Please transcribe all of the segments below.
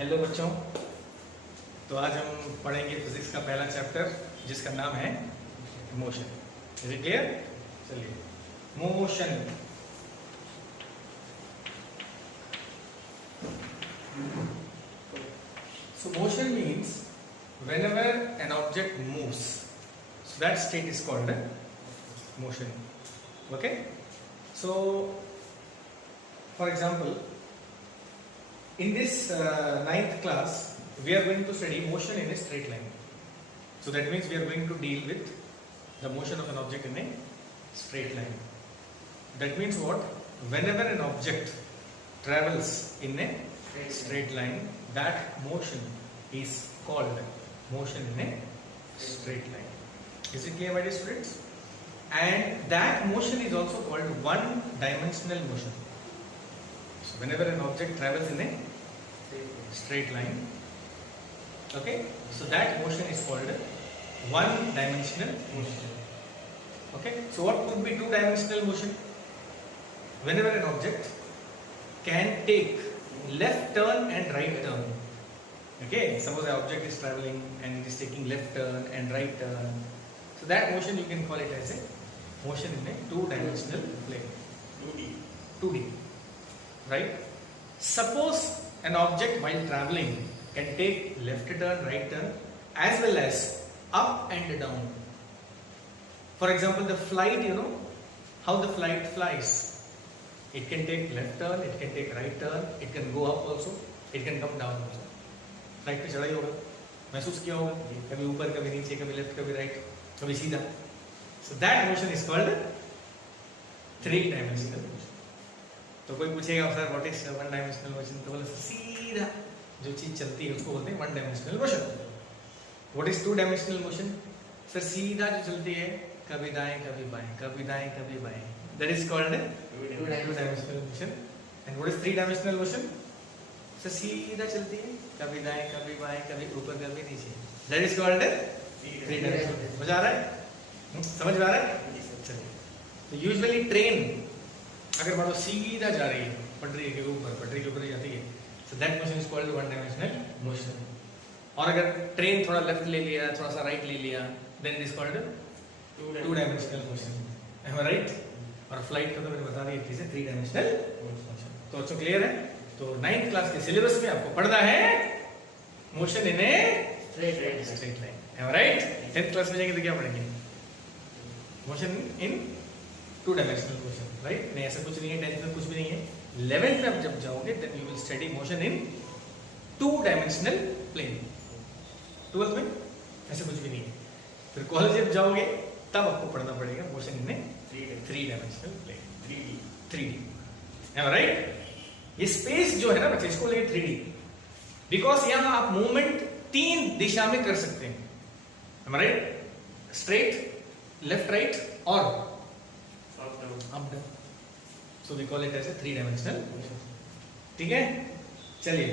Hello बच्चों। तो आज हम पढ़ेंगे फिजिक्स का पहला चैप्टर जिसका नाम है मोशन। Is it clear? चलिए, motion. So motion means whenever an object moves, so that state is called motion. Okay? So for example, in this ninth class we are going to study motion in a straight line. So that means we are going to deal with the motion of an object in a straight line. That means what? Whenever an object travels in a straight line, that motion is called motion in a straight line. Is it clear, my dear students? And that motion is also called one-dimensional motion. So whenever an object travels in a straight line, okay, so that motion is called one-dimensional motion. Okay, so what could be two-dimensional motion? Whenever an object can take left turn and right turn. Okay, suppose the object is traveling and it is taking left turn and right turn. So that motion you can call it as a motion in a two-dimensional plane. 2D. Right? Suppose an object while traveling can take left turn, right turn, as well as up and down. For example, the flight, you know, how the flight flies. It can take left turn, it can take right turn, it can go up also, it can come down also. Flight पे चढ़ा ही होगा, महसूस किया होगा, कभी ऊपर कभी नीचे, कभी लेफ्ट कभी राइट, कभी सीधा. So that motion is called three dimensional motion. तो कोई पूछेगा sir what is one dimensional motion, तो बोले सीधा जो चीज चलती है उसको बोलते हैं one dimensional motion. What is to dimensional motion? Sir सीधा जो चलती है, कभी दाएं कभी बाएं, कभी दाएं कभी बाएं, that is called two dimensional motion. And what is three dimensional motion? Sir सीधा चलती है, कभी दाएं कभी बाएं, कभी ऊपर कभी नीचे, that is called three dimensional. मजा आ रहा है? समझ में आ रहा है? चलिए, तो यूजुअली ट्रेन अगर मान लो सीधा जा रही है पटरी के ऊपर, पटरी के ऊपर जाती है, so that motion is called one dimensional motion. और अगर ट्रेन थोड़ा लेफ्ट ले लिया, थोड़ा सा राइट ले लिया, then it is called two dimensional motion. Am I right? और फ्लाइट का तो मैंने बता दिया चीजें थ्री डायमेंशनल मोशन. तो अच्छा क्लियर है? तो 9th क्लास के सिलेबस में आपको पढ़ना है motion in a straight line. Am I right? 10th class में जाएंगे तो क्या पढ़ेंगे? Motion in two dimensional motion. Right? नहीं, ऐसा कुछ नहीं है. 10th में कुछ भी नहीं है. 11th में आप जब जाओगे then you will study motion in two dimensional plane. 12th में ऐसा कुछ भी नहीं है. फिर कॉलेज जब जाओगे तब आपको पढ़ना पड़ेगा motion in three dimensional plane, 3D. Am I right? ये स्पेस जो है ना बच्चे, इसको लेंगे 3D, बिकॉज यहां आप मूवमेंट तीन दिशा में कर सकते हैं. Am I right? Straight, left right और up down. So we call it as a three dimensional motion. ठीक है? चलिए,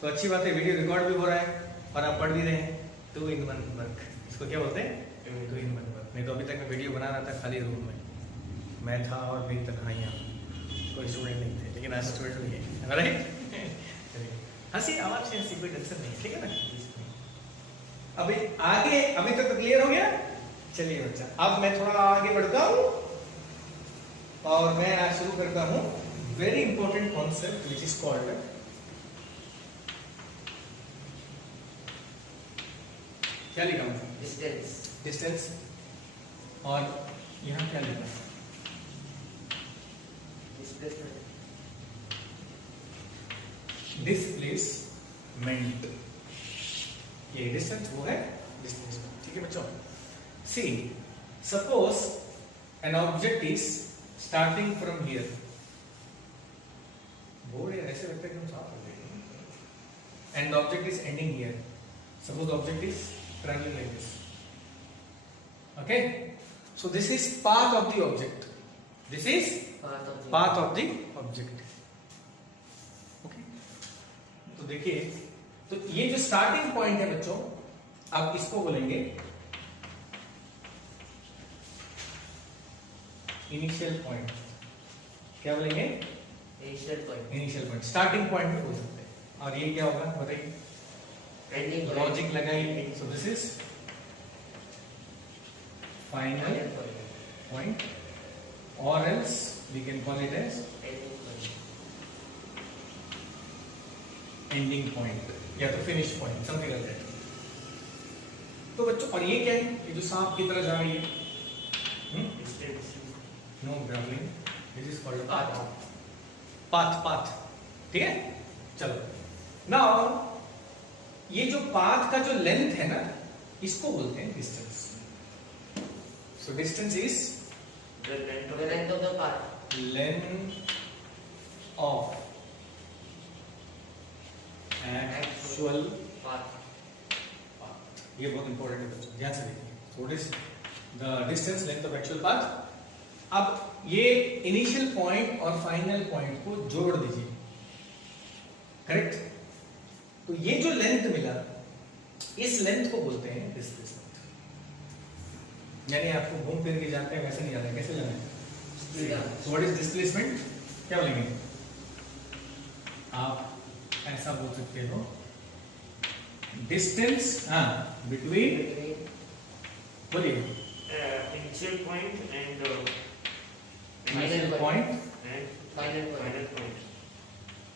तो अच्छी बात है, वीडियो रिकॉर्ड भी हो रहा है और आप पढ़ भी रहे हैं. 2 in 1 वर्क, इसको क्या बोलते हैं? 2 in 1 वर्क. नहीं तो अभी तक मैं वीडियो बना रहा था खाली रूम में, मैं था और मेरी तन्हाइयां, कोई स्टूडेंट नहीं थे, लेकिन आज स्टूडेंट भी है. राइट? हंसी आवाज से हंसी, कोई टेंशन नहीं. ठीक है ना? अभी आगे, अभी तक तो क्लियर हो गया. चलिए बच्चा, अब मैं थोड़ा आगे बढ़ता हूं और मैं आज शुरू करता हूं very important concept which is called, क्या लिखा है? डिस्टेंस. और यहां क्या लिखा है? डिस्प्लेसमेंट. ये डिस्टेंस वो है डिस्प्लेसमेंट. ठीक है बच्चों? See, suppose an object is starting from here. Board ऐसे लगता है कि हम साफ कर देंगे. And the object is ending here. Suppose the object is travelling like this. Okay? So this is path of the object. This is path of the object. Okay? तो देखिए, तो ये जो स्टार्टिंग पॉइंट है बच्चों, आप इसको बोलेंगे इनिशियल पॉइंट. क्या बोलेंगे? Initial point. स्टार्टिंग पॉइंट में बोल सकते हैं. और ये क्या होगा बताइए, एंडिंग लॉजिक लगाइए। So this is final point, और else we can call it as ending point या तो finish point, something like that. तो बच्चों, और ये क्या है, ये जो सांप की तरह जा रही है, no gravelling, this is called path. Path path, ठीक है। चलो नाउ ये जो पाथ का जो लेंथ है ना, इसको बोलते हैं distance. So distance is the length of the path, length of actual path. Path. ये बहुत इंपॉर्टेंट है बच्चों, ध्यान से देखिए। So what is the distance, length of actual path. अब ये इनिशियल पॉइंट और फाइनल पॉइंट को जोड़ दीजिए, करेक्ट। तो ये जो लेंथ मिला, इस लेंथ को बोलते हैं डिस्प्लेसमेंट। यानी आपको घूम फिर के जाते हैं वैसे नहीं जाना है, कैसे जाना है? सो व्हाट इज डिस्प्लेसमेंट, क्या बोलेंगे आप? ऐसा बोल सकते हो, डिस्टेंस बिटवीन, बोलिए, Initial point and initial point final point.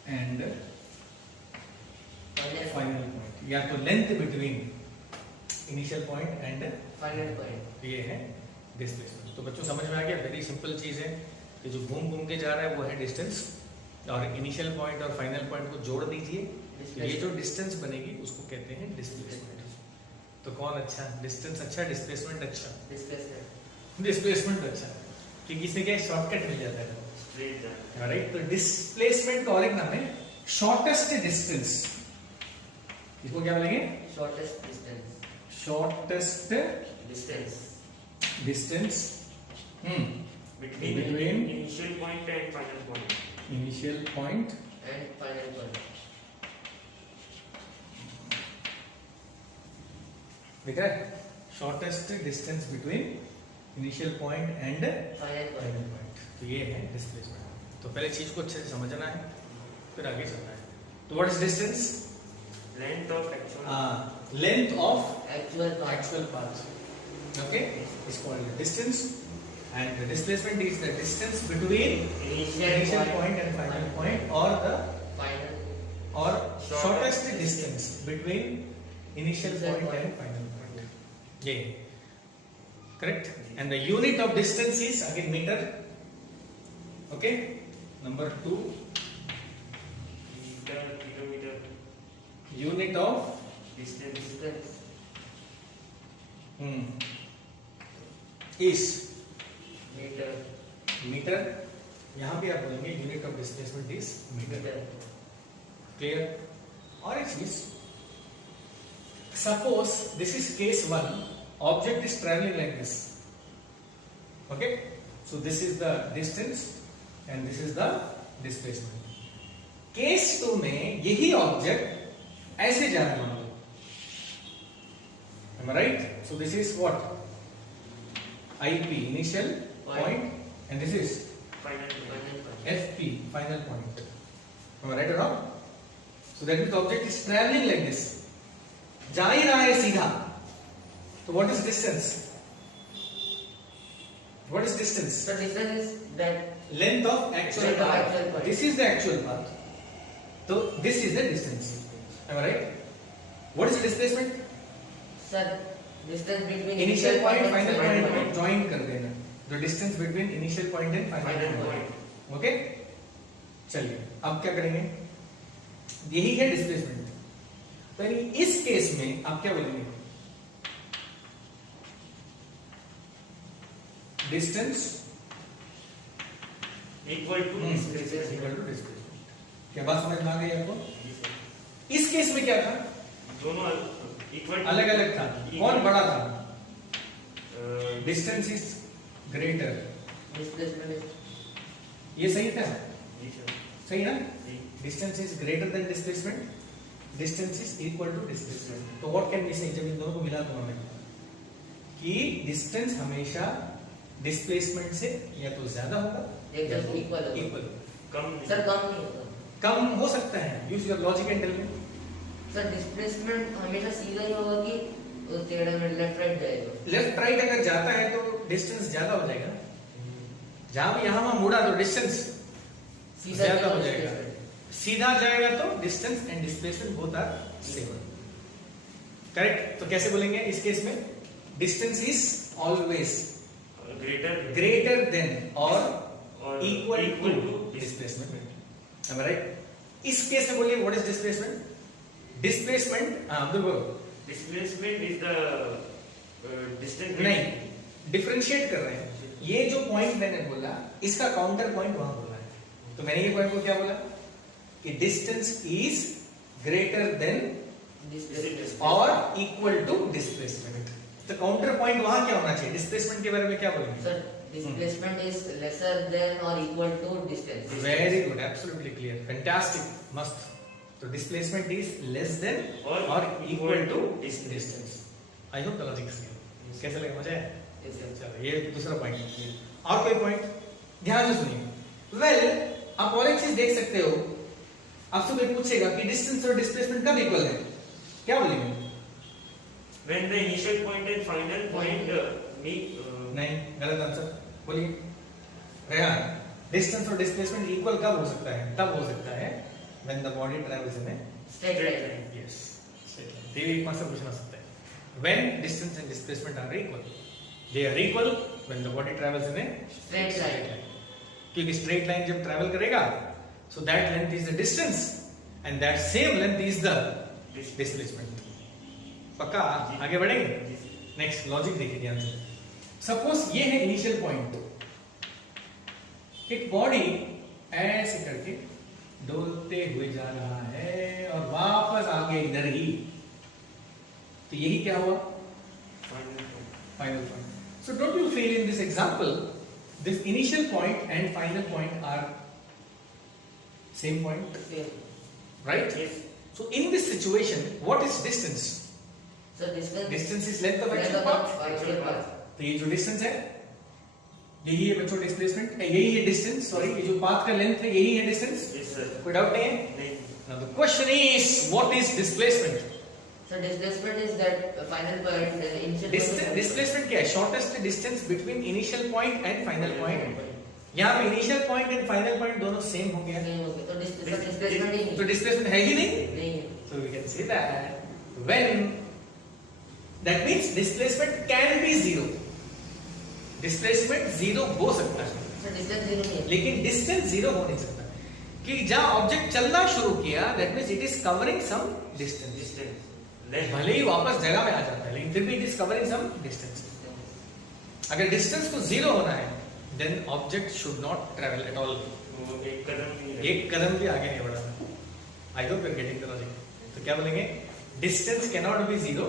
And Final final point, या तो length between initial point and, point. ये है डिस्प्लेसमेंट। तो बच्चों समझ में आ गया, वेरी सिंपल चीज है कि जो घूम घूम के जा रहा है वो है डिस्टेंस, और इनिशियल पॉइंट और फाइनल पॉइंट को जोड़ दीजिए, तो ये जो डिस्टेंस बनेगी उसको कहते हैं डिस्प्लेसमेंट। तो कौन अच्छा, डिस्टेंस अच्छा, डिस्प्लेसमेंट अच्छा? Displacement. डिस्प्लेसमेंट अच्छा, क्योंकि इससे क्या शॉर्टकट मिल जाता है, राइट। तो डिस्प्लेसमेंट का और एक नाम है शॉर्टेस्ट डिस्टेंस। इसको क्या बोलेंगे? Shortest distance. Shortest Distance. Distance Between initial point and final point. Initial point And final point. ठीक है, shortest distance between initial point and Final final point. Point. तो ये है डिस्प्लेसमेंट। तो पहले चीज को अच्छे से समझना है, फिर आगे चलना है। तो what is distance? Length of actual. Length of Actual path. actual path, okay, is called distance, and the displacement is the distance between initial point and final point, or the Final. or shortest distance between initial point and final point. Yeah, correct. And the unit of distance is again meter. Okay, number 2, Kilometer. unit of Distance. is Meter. meter. यहाँ भी आप बोलेंगे unit of displacement is metre. Meter. Clear? और एक चीज, suppose this is case 1, object is travelling like this, okay, so this is the distance and this is the displacement. Case 2 में यही object ऐसे जा रहा है, मान लो, am I right? So this is what? IP, initial point, and this is Final point. FP, final point. Am I right or wrong? So that means the object is traveling like this. जा ही रहा है सीधा. So what is distance? What is distance? So distance is that Length of actual Length of path. actual path. This is the actual path. So this is the distance. Am I right? What is the displacement? sir distance between Initial point, final point point. को join कर देना. The distance between initial point and final Final point. point. Okay? चलिए, अब क्या करेंगे? यही है displacement. तो यानी इस केस में आप क्या बोलेंगे? Distance Equal to displacement. Equal to displacement. क्या बात समझ में आ गई आपको? इस केस में क्या था? दोनों equal to अलग अलग था। कौन बड़ा था? uh, distance is greater. displacement is ये सही था? जी sir. सही ना? जी. Distance is greater than displacement, distance is equal to displacement. तो व्हाट कैन बी से, जब इन दोनों को मिला तो हमें कि डिस्टेंस हमेशा डिस्प्लेसमेंट से या तो ज्यादा होगा एकदम equal होगा। इक्वल। कम सर कम नहीं होगा। कम हो सकता है, use your logic and tell me. Sir displacement हमेशा सीधा ही होगा कि टेढ़ा में लेफ्ट राइट जाएगा? लेफ्ट राइट अगर जाता है तो डिस्टेंस ज्यादा हो जाएगा, जहां भी यहां मुड़ा तो डिस्टेंस सीधा ज्यादा हो जाएगा, जाएगा। सीधा जाएगा तो distance and displacement both are same, correct. तो कैसे बोलेंगे इस केस में? Distance is always greater than और equal to displacement, am I right? इस केस में बोलिए what is displacement? Displacement Abdul बोलो। Displacement is the distance. नहीं, डिफरेंशिएट कर रहे हैं। ये जो पॉइंट मैंने बोला इसका काउंटर पॉइंट वहां बोला है, तो मैंने ये पॉइंट को क्या बोला कि डिस्टेंस इज ग्रेटर देन और इक्वल टू डिस्प्लेसमेंट। तो काउंटर पॉइंट वहां क्या होना चाहिए? डिस्प्लेसमेंट के बारे में क्या बोलेंगे? Sir displacement is lesser than और equal to distance. Very good, absolutely clear, fantastic, मस्त। तो डिस्प्लेसमेंट इज लेस देन और equal to distance. I hope the logic is clear. कैसे लगा? मजा आया? चलो ये दूसरा पॉइंट। और कोई पॉइंट ध्यान से सुनिए। वेल आप और एक चीज देख सकते हो, आपसे कोई पूछेगा कि डिस्टेंस और डिस्प्लेसमेंट कब इक्वल है, क्या बोलेंगे? When the initial point and final point meet. नहीं, गलत आंसर। बोलिए रेहान, डिस्टेंस और डिस्प्लेसमेंट इक्वल कब हो सकता है? तब हो सकता है when the body travels in a Straight line. yes straight line। ये एक मात्र क्वेश्चन आ सकता है। when distance and displacement are equal, they are equal when the body travels in a Straight line. क्योंकि स्ट्रेट लाइन जब travel करेगा so that length is the distance and that same length is the displacement। पक्का? आगे बढ़ेंगे। Next logic देखिए ध्यान से। Suppose ये है इनिशियल पॉइंट, एक बॉडी ऐसे करके डोलते हुए जा रहा है और वापस आ गया इधर ही, तो यही क्या हुआ? Final point. So don't you feel in this example this initial point and final point are same point, right? Yes. So in this situation what is distance? So Distance is length of actual path। तो ये जो distance है यही है बच्चों displacement, यही है distance, sorry ये जो पाथ का लेंथ है यही है डिस्टेंस। Yes sir। कोई डाउट नहीं है? नहीं। Now the question is what is displacement? So displacement is that final point initial Displacement क्या है? Shortest distance between initial point and final point. यहाँ पे initial point and final point दोनों same हो गया, तो डिस्प्लेसमेंट ही तो डिस्प्लेसमेंट है ही नहीं। नहीं। So we can say that when that means displacement can be zero, displacement zero हो सकता है So distance zero नहीं है। लेकिन डिस्टेंस जीरो हो नहीं सकता, कि जहां ऑब्जेक्ट चलना शुरू किया that means it is covering some distance। भले ही वापस जगह में आ जाता है लेकिन फिर भी it is covering some distance. अगर डिस्टेंस को जीरो होना है then object should not travel at all, एक कदम भी आगे नहीं बढ़ाना। I hope you are getting the logic. तो क्या बोलेंगे? Distance can not be zero,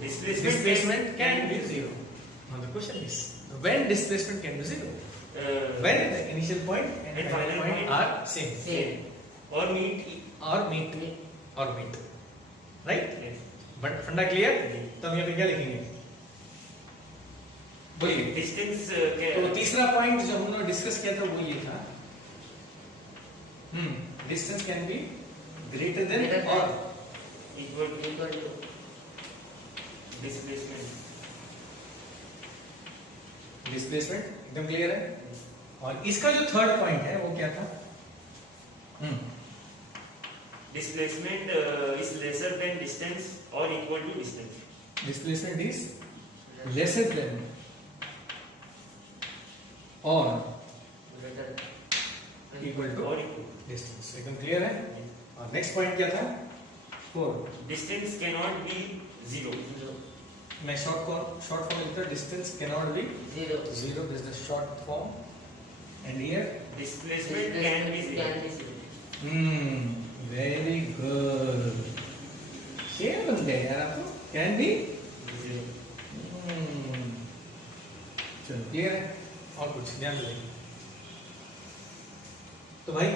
displacement can be zero. Now the question is when displacement can be zero? When the initial point and final point are same और meet right. But फंडा clear? तो हम यहाँ पे क्या लिखेंगे? बोलिए। Distance तो तीसरा पॉइंट जो हम लोग डिस्कस किया था वो ये था, distance can be greater than और इक्वल टू डिस्प्लेसमेंट एकदम क्लियर है। और इसका जो थर्ड पॉइंट है वो क्या था? Displacement is lesser than distance or equal to distance. Displacement is lesser than or equal to distance। एकदम क्लियर है। और नेक्स्ट पॉइंट क्या था? 4 Distance cannot be zero. मैं शॉर्ट फॉर्म लिखता हूँ, distance cannot be zero, this is the short form and here Displacement can be zero. Very good, शेर बन गए यार आप। कैन बी चलो क्लियर है। और कुछ ध्यान दें। तो भाई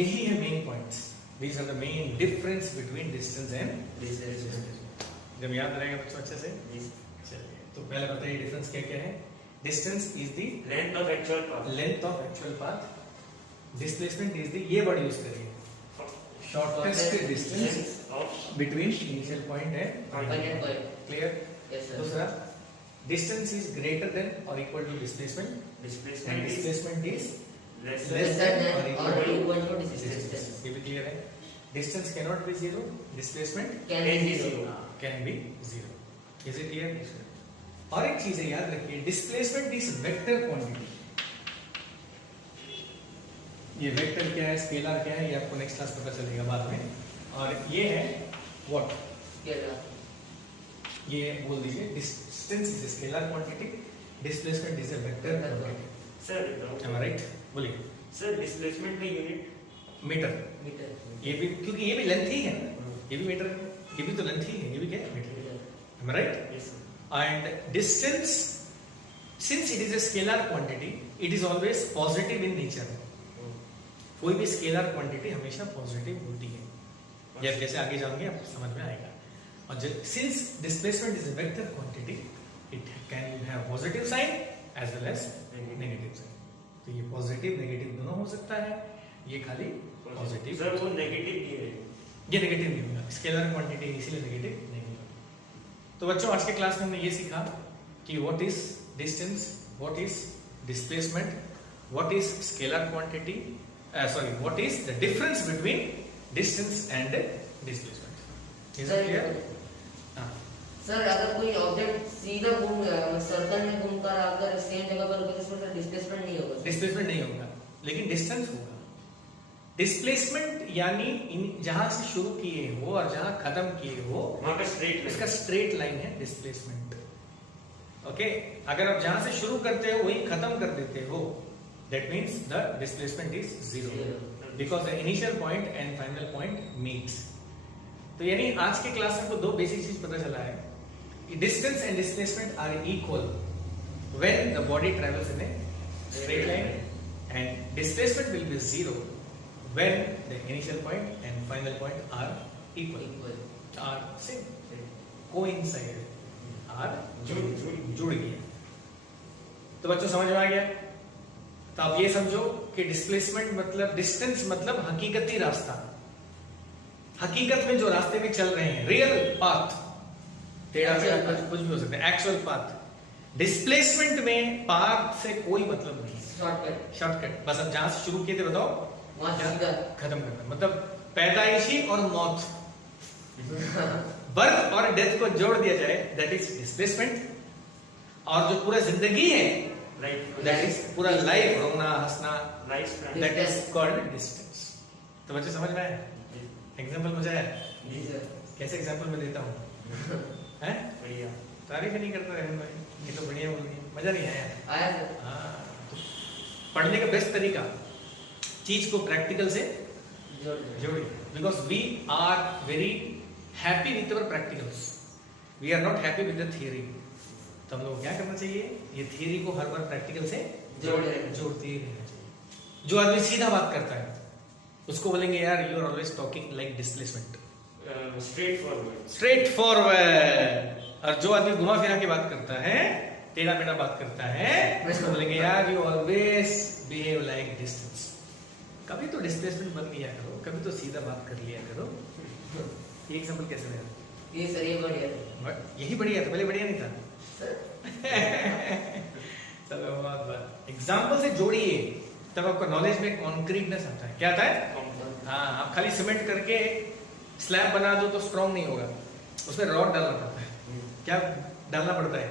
यही है main points, these are the main difference between distance and जब याद रहेगा बच्चों अच्छे से। चलिए तो पहले बताइए डिफरेंस क्या क्या है? Distance is the Length of actual path. Length of actual path, displacement is the, ये वर्ड यूज करिए, shortest distance between initial point and final point. Clear. Yes sir. दूसरा, डिस्टेंस इज ग्रेटर देन और equal to displacement and displacement is less less than than or और equal equal to distance. Distance ये भी clear है। Distance can not be zero, displacement can be zero. Can be zero. Is it clear? और एक चीज है, याद रखिए, डिस्प्लेसमेंट इज वेक्टर क्वांटिटी। ये वेक्टर क्या है, स्केलर क्या है, ये आपको नेक्स्ट क्लास पता चलेगा बाद में। और ये है व्हाट, ये बोल दीजिए, distance is scalar quantity, displacement is a vector quantity. Sir am I right? बोलिए। सर डिस्प्लेसमेंट में यूनिट मीटर। मीटर। ये भी, क्योंकि ये भी लेंथ ही है, ये भी मीटर है, ये भी तो लेंथ ही है, ये भी क्या है, metre. Am I right? Yes sir And distance, since it is a scalar quantity, it is always positive in nature. कोई भी स्केलर क्वांटिटी हमेशा पॉजिटिव होती है, या जैसे आगे जाओगे आपको समझ में आएगा। और since displacement is a vector quantity, it can have positive sign as well as negative sign. तो ये पॉजिटिव नेगेटिव दोनों हो सकता है, ये खाली पॉजिटिव। सर वो नेगेटिव नहीं है। ये नेगेटिव नहीं होगा, स्केलर क्वांटिटी इसीलिए नेगेटिव नहीं होगा। तो बच्चों, आज के क्लास में हमने ये सीखा कि what is distance, what is displacement, what is scalar quantity, sorry, what is the difference between distance and displacement. Is it clear? हां सर, अगर कोई ऑब्जेक्ट सीधा घूम सर्कल में घूमकर आकर सेम जगह पर रुके तो उसमें डिस्प्लेसमेंट नहीं होगा। डिस्प्लेसमेंट नहीं होगा, लेकिन डिस्टेंस होगा। डिस्प्लेसमेंट यानी जहां से शुरू किए हो और जहां खत्म किए हो वहां का स्ट्रेट इसका स्ट्रेट लाइन है डिस्प्लेसमेंट। ओके, अगर आप जहां से शुरू करते हो वही खत्म कर देते हो, that means the displacement is zero, because the initial point and final point meets. तो यानी आज के क्लास में आपको दो बेसिक चीज पता चला है कि distance and displacement are equal when the body travels in a straight line, and displacement will be zero when the initial point and final point are equal, are same, coincide, are जुड़ गए। तो बच्चों समझ में आ गया? तो आप ये समझो कि डिस्प्लेसमेंट मतलब, डिस्टेंस मतलब हकीकती रास्ता, हकीकत में जो रास्ते में चल रहे हैं, रियल पाथ, टेढ़ा मेढ़ा कुछ भी हो सकता है, एक्चुअल पाथ। डिस्प्लेसमेंट में पाथ से कोई मतलब नहीं, शॉर्टकट। शॉर्टकट। बस अब जहां से शुरू किए थे बताओ वहां सीधा खत्म करना, मतलब पैदाइशी और मौत, बर्थ और डेथ को जोड़ दिया जाए, दैट इज डिस्प्लेसमेंट। और जो पूरा जिंदगी है, दैट इज पूरा लाइफ, रोना हंसना, दैट इज कॉल्ड डिस्टेंस। तो बच्चे समझ में आया? एग्जांपल मजा आया? जी सर। कैसे एग्जांपल मैं देता हूँ? हैं? बढ़िया। तारीफ नहीं करता रहन भाई, ये तो बढ़िया बोल दिया, मजा नहीं आया? आया सर। हाँ, तो पढ़ने का बेस्ट तरीका, चीज को प्रैक्टिकल से जोड़िए, because we are very happy with our practicals, we are not happy with the theory. तो हम लोग क्या करना चाहिए, ये थियरी को हर बार प्रैक्टिकल से जोड़ते ही रहना चाहिए। जो आदमी सीधा बात करता है उसको बोलेंगे यार you are always talking like displacement, straightforward. और जो आदमी घुमा फिरा के बात करता है, टेढ़ा मेढ़ा बात करता है, उसको बोलेंगे यार you always behave like distance. कभी तो डिस्प्लेसमेंट बन लिया करो, कभी तो सीधा बात कर लिया करो। ये एग्जांपल कैसे लगा? ये सर ये बढ़िया। यही बढ़िया था, पहले बढ़िया नहीं था। चलो एग्जांपल से जोड़िए, तब आपका नॉलेज में कॉन्क्रीटनेस आता है। क्या आता है? हाँ, आप खाली सीमेंट करके स्लैब बना दो तो स्ट्रॉन्ग नहीं होगा, उसमें रॉड डालना पड़ता है। क्या डालना पड़ता है?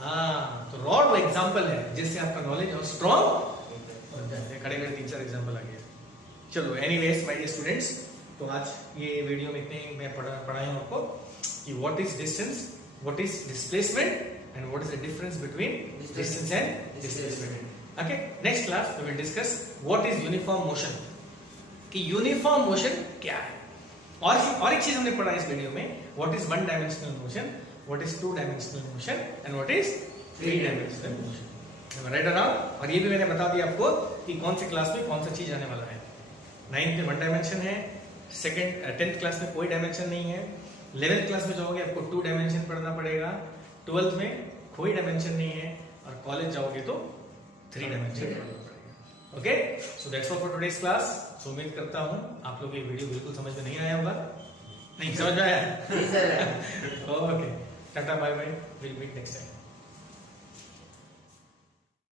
हाँ, तो रॉड वो एग्जांपल है जिससे आपका नॉलेज और स्ट्रॉन्ग। खड़े खड़े 3-4 एग्जांपल आ गया। चलो एनीवेज माय डियर स्टूडेंट्स, तो आज ये वीडियो में इतने ही मैं पढ़ाया हूं आपको कि what is distance, what is displacement and what is the difference between distance and displacement. Okay, next class we will discuss what is uniform motion, कि यूनिफॉर्म मोशन क्या है। और एक चीज हमने पढ़ा इस वीडियो में, what is one dimensional motion, what is to dimensional motion and what is three dimensional motion. Right around. और ये भी मैंने बता दिया आपको कि कौन से क्लास में कौन सा चीज आने वाला है। 9th में 1 डायमेंशन है, 10th क्लास में कोई डायमेंशन नहीं है, 11th क्लास में जाओगे आपको 2 डायमेंशन पढ़ना पड़ेगा, 12th में कोई डायमेंशन नहीं है, और कॉलेज जाओगे तो 3 डायमेंशन पढ़ना पड़ेगा। Okay, so that's all for today's class. सो उम्मीद करता हूँ आप लोग ये वीडियो बिल्कुल समझ में नहीं आया होगा, नहीं समझ में आया? जी sir. Okay, tata bye bye, will meet next time.